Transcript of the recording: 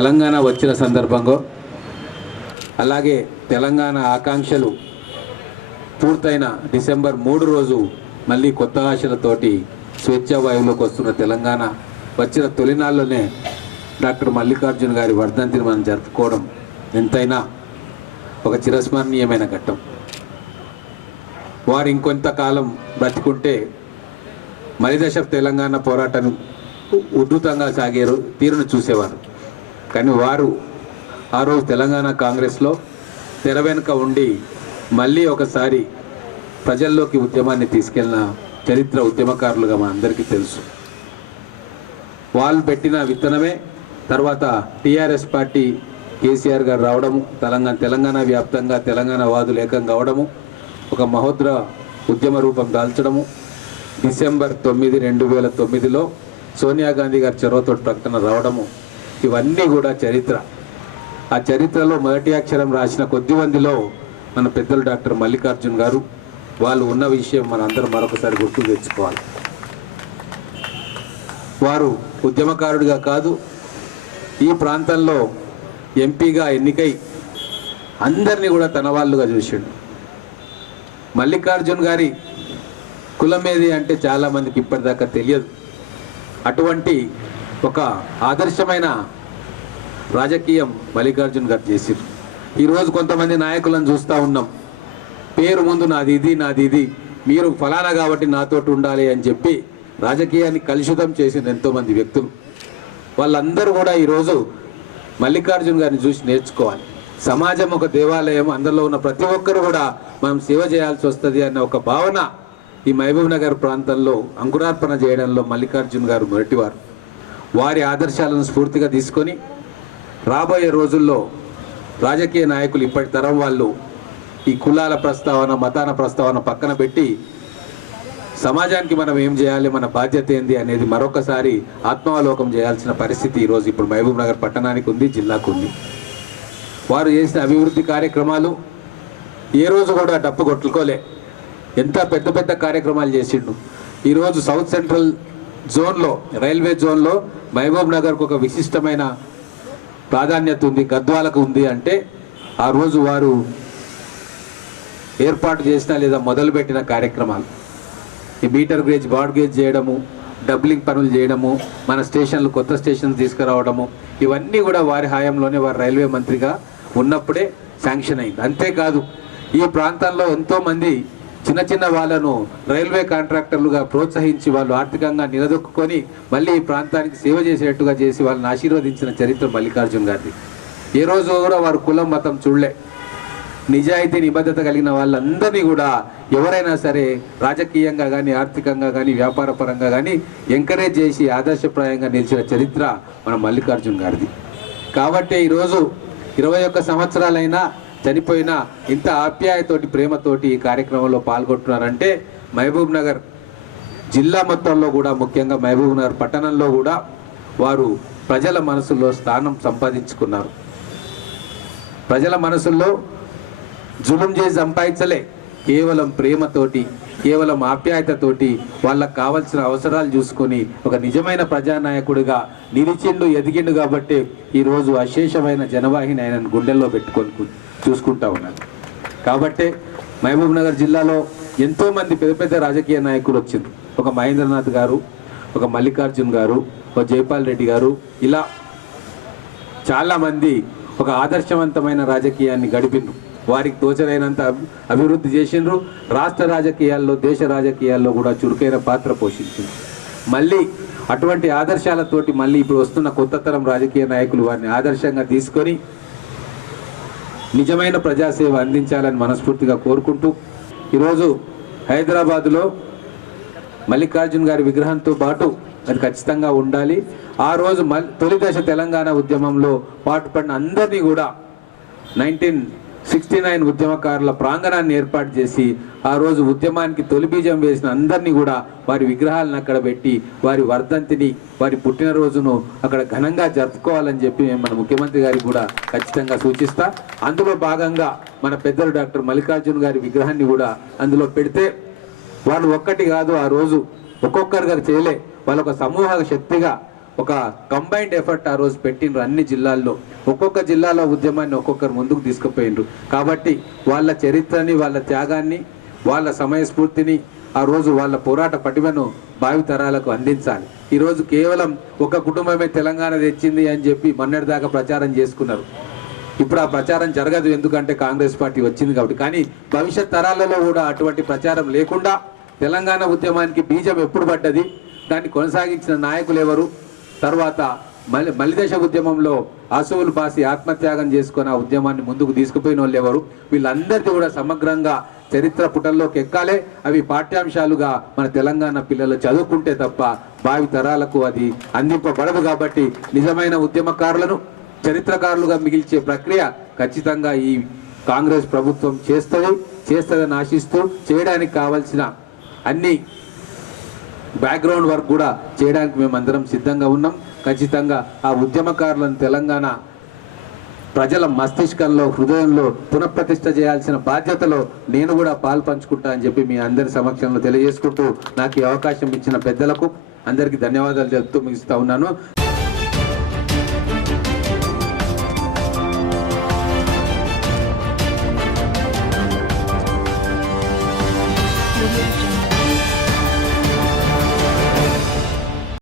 తెలంగాణ వచ్చిన సందర్భంగా అలాగే తెలంగాణ ఆకాంక్షలు పూర్తయిన డిసెంబర్ మూడు రోజు మళ్ళీ కొత్త ఆశలతోటి స్వేచ్ఛా వాయువులోకి వస్తున్న తెలంగాణ వచ్చిన తొలినాళ్ళలోనే డాక్టర్ మల్లికార్జున గారి వర్ధంతిని మనం జరుపుకోవడం ఎంతైనా ఒక చిరస్మరణీయమైన ఘట్టం. వారు ఇంకొంతకాలం బ్రతికుంటే మలిదశ తెలంగాణ పోరాటం ఉధృతంగా సాగే తీరును చూసేవారు. కానీ వారు ఆ రోజు తెలంగాణ కాంగ్రెస్లో తెర వెనుక ఉండి మళ్ళీ ఒకసారి ప్రజల్లోకి ఉద్యమాన్ని తీసుకెళ్ళిన చరిత్ర ఉద్యమకారులుగా మా అందరికీ తెలుసు. వాళ్ళు పెట్టిన విత్తనమే తర్వాత టీఆర్ఎస్ పార్టీ కేసీఆర్ గారు రావడము తెలంగాణ తెలంగాణ వ్యాప్తంగా తెలంగాణ వాదులు ఏకం కావడము ఒక మహోద్ర ఉద్యమ రూపం దాల్చడము. డిసెంబర్ తొమ్మిది రెండు వేల తొమ్మిదిలో సోనియా గాంధీ గారి చొరవతో ప్రకటన రావడము ఇవన్నీ కూడా చరిత్ర. ఆ చరిత్రలో మొదటి అక్షరం రాసిన కొద్ది మందిలో మన పెద్దలు డాక్టర్ మల్లికార్జున్ గారు వాళ్ళు ఉన్న విషయం మన అందరం మరొకసారి గుర్తు తెచ్చుకోవాలి. వారు ఉద్యమకారుడిగా కాదు ఈ ప్రాంతంలో ఎంపీగా ఎన్నికై అందరినీ కూడా తన వాళ్ళుగా చూసిండు. మల్లికార్జున్ గారి కులం ఏది అంటే చాలామందికి ఇప్పటిదాకా తెలియదు. అటువంటి ఒక ఆదర్శమైన రాజకీయం మల్లికార్జున్ గారు చేసిరు ఈరోజు కొంతమంది నాయకులను చూస్తూ ఉన్నాం. పేరు ముందు నాది ఇది నాది ఇది. మీరు ఫలానా కాబట్టి నాతోటి ఉండాలి అని చెప్పి రాజకీయాన్ని కలుషితం చేసిన ఎంతోమంది వ్యక్తులు. వాళ్ళందరూ కూడా ఈరోజు మల్లికార్జున్ గారిని చూసి నేర్చుకోవాలి. సమాజం ఒక దేవాలయం అందులో ఉన్న ప్రతి ఒక్కరు కూడా మనం సేవ చేయాల్సి వస్తుంది అన్న ఒక భావన ఈ మహబూబ్ నగర్ ప్రాంతంలో అంకురార్పణ చేయడంలో మల్లికార్జున్ గారు మొదటివారు వారి ఆదర్శాలను స్ఫూర్తిగా తీసుకొని రాబోయే రోజుల్లో రాజకీయ నాయకులు ఇప్పటి తరం వాళ్ళు ఈ కులాల ప్రస్తావన మతాన ప్రస్తావన పక్కన పెట్టి సమాజానికి మనం ఏం చేయాలి మన బాధ్యత ఏంది అనేది మరొకసారి ఆత్మావలోకం చేయాల్సిన పరిస్థితి ఈరోజు ఇప్పుడు మహబూబ్ నగర్ పట్టణానికి ఉంది జిల్లాకు ఉంది. వారు చేసిన అభివృద్ధి కార్యక్రమాలు ఏ రోజు కూడా డప్పు కొట్టుకోలే. ఎంత పెద్ద పెద్ద కార్యక్రమాలు చేసిండు. ఈరోజు సౌత్ సెంట్రల్ జోన్లో రైల్వే జోన్లో మహబూబ్ నగర్కు ఒక విశిష్టమైన ప్రాధాన్యత ఉంది గద్వాలకు ఉంది అంటే ఆ రోజు వారు ఏర్పాటు చేసిన లేదా మొదలుపెట్టిన కార్యక్రమాలు. ఈ మీటర్ గేజ్ బాడ్ గేజ్ చేయడము డబ్లింగ్ పనులు చేయడము మన స్టేషన్లు కొత్త స్టేషన్లు తీసుకురావడము ఇవన్నీ కూడా వారి హయాంలోనే వారు రైల్వే మంత్రిగా ఉన్నప్పుడే శాంక్షన్ అయింది. అంతేకాదు ఈ ప్రాంతంలో ఎంతోమంది చిన్న చిన్న వాళ్ళను రైల్వే కాంట్రాక్టర్లుగా ప్రోత్సహించి వాళ్ళు ఆర్థికంగా నిలదొక్కుని మళ్ళీ ఈ ప్రాంతానికి సేవ చేసేట్టుగా చేసి వాళ్ళని ఆశీర్వదించిన చరిత్ర మల్లికార్జున్ గారిది. ఏ రోజు కూడా వారు కులం మతం చూడలే. నిజాయితీ నిబద్ధత కలిగిన వాళ్ళందరినీ కూడా ఎవరైనా సరే రాజకీయంగా కానీ ఆర్థికంగా కానీ వ్యాపార పరంగా కానీ ఎంకరేజ్ చేసి ఆదర్శప్రాయంగా నిలిచిన చరిత్ర మన మల్లికార్జున్ గారిది. కాబట్టి ఈరోజు ఇరవై ఒక్క సంవత్సరాలైనా చనిపోయిన ఇంత ఆప్యాయతోటి ప్రేమతోటి ఈ కార్యక్రమంలో పాల్గొంటున్నారంటే మహబూబ్ నగర్ జిల్లా మొత్తంలో కూడా ముఖ్యంగా మహబూబ్ నగర్ పట్టణంలో కూడా వారు ప్రజల మనసుల్లో స్థానం సంపాదించుకున్నారు. ప్రజల మనసుల్లో జులుం చేసి సంపాదించలే. కేవలం ప్రేమతోటి కేవలం ఆప్యాయతతోటి వాళ్ళకు కావాల్సిన అవసరాలు చూసుకొని ఒక నిజమైన ప్రజానాయకుడిగా నిలిచిండు ఎదిగిండు కాబట్టి ఈరోజు అశేషమైన జనవాహిని ఆయన గుండెల్లో పెట్టుకొని చూసుకుంటా ఉన్నారు. కాబట్టే మహబూబ్ నగర్ జిల్లాలో ఎంతోమంది పెద్ద పెద్ద రాజకీయ నాయకులు వచ్చింది ఒక మహేంద్రనాథ్ గారు ఒక మల్లికార్జున్ గారు ఒక జైపాల్ రెడ్డి గారు ఇలా చాలామంది ఒక ఆదర్శవంతమైన రాజకీయాన్ని గడిపిండు వారికి తోచరైనంత అభివృద్ధి చేసిండ్రు. రాష్ట్ర రాజకీయాల్లో దేశ రాజకీయాల్లో కూడా చురుకైన పాత్ర పోషించింది. మళ్ళీ అటువంటి ఆదర్శాలతోటి మళ్ళీ ఇప్పుడు వస్తున్న కొత్త తరం రాజకీయ నాయకులు వారిని ఆదర్శంగా తీసుకొని నిజమైన ప్రజాసేవ అందించాలని మనస్ఫూర్తిగా కోరుకుంటూ ఈరోజు హైదరాబాదులో మల్లికార్జున్ గారి విగ్రహంతో పాటు అది ఖచ్చితంగా ఉండాలి. ఆ రోజు మల్ తొలి దశ తెలంగాణ ఉద్యమంలో పాటుపడిన అందరినీ కూడా నైన్టీన్ సిక్స్టీ నైన్ ఉద్యమకారుల ప్రాంగణాన్ని ఏర్పాటు చేసి ఆ రోజు ఉద్యమానికి తొలి బీజం వేసిన అందరినీ కూడా వారి విగ్రహాలను అక్కడ పెట్టి వారి వర్ధంతిని వారి పుట్టినరోజును అక్కడ ఘనంగా జరుపుకోవాలని చెప్పి మేము మన ముఖ్యమంత్రి గారికి కూడా ఖచ్చితంగా సూచిస్తా. అందులో భాగంగా మన పెద్దలు డాక్టర్ మల్లికార్జున్ గారి విగ్రహాన్ని కూడా అందులో పెడితే వాళ్ళు ఒక్కటి కాదు ఆ రోజు ఒక్కొక్కరు గారు చేయలే. వాళ్ళొక ఒక సమూహ శక్తిగా ఒక కంబైన్డ్ ఎఫర్ట్ ఆ రోజు పెట్టిండ్రు అన్ని జిల్లాల్లో. ఒక్కొక్క జిల్లాలో ఉద్యమాన్ని ఒక్కొక్కరు ముందుకు తీసుకుపోయిండ్రు. కాబట్టి వాళ్ళ చరిత్రని వాళ్ళ త్యాగాన్ని వాళ్ళ సమయస్ఫూర్తిని ఆ రోజు వాళ్ళ పోరాట పటిమను భావితరాలకు అందించాలి. ఈరోజు కేవలం ఒక కుటుంబమే తెలంగాణ తెచ్చింది అని చెప్పి మొన్నటిదాకా ప్రచారం చేసుకున్నారు. ఇప్పుడు ఆ ప్రచారం జరగదు ఎందుకంటే కాంగ్రెస్ పార్టీ వచ్చింది కాబట్టి. కానీ భవిష్యత్ తరాలలో కూడా అటువంటి ప్రచారం లేకుండా తెలంగాణ ఉద్యమానికి బీజం ఎప్పుడు పడ్డది? దాన్ని కొనసాగించిన నాయకులు ఎవరు? తర్వాత మలి మలిదేశ ఉద్యమంలో అసువులు బాసి ఆత్మత్యాగం చేసుకున్న ఆ ఉద్యమాన్ని ముందుకు తీసుకుపోయిన వాళ్ళు ఎవరు? వీళ్ళందరికీ కూడా సమగ్రంగా చరిత్ర పుటల్లోకి ఎక్కాలే. అవి పాఠ్యాంశాలుగా మన తెలంగాణ పిల్లలు చదువుకుంటే తప్ప భావి తరాలకు అది అందింపబడదు కాబట్టి నిజమైన ఉద్యమకారులను చరిత్రకారులుగా మిగిల్చే ప్రక్రియ ఖచ్చితంగా ఈ కాంగ్రెస్ ప్రభుత్వం చేస్తుంది చేస్తుందని ఆశిస్తూ చేయడానికి కావాల్సిన అన్ని బ్యాక్గ్రౌండ్ వర్క్ కూడా చేయడానికి మేము అందరం సిద్ధంగా ఉన్నాం. ఖచ్చితంగా ఆ ఉద్యమకారులను తెలంగాణ ప్రజల మస్తిష్కంలో హృదయంలో పునఃప్రతిష్ట చేయాల్సిన బాధ్యతలో నేను కూడా పాల్పంచుకుంటా అని చెప్పి మీ అందరి సమక్షంలో తెలియజేసుకుంటూ నాకు ఈ అవకాశం ఇచ్చిన పెద్దలకు అందరికీ ధన్యవాదాలు చెప్తూ ముగిస్తూ ఉన్నాను.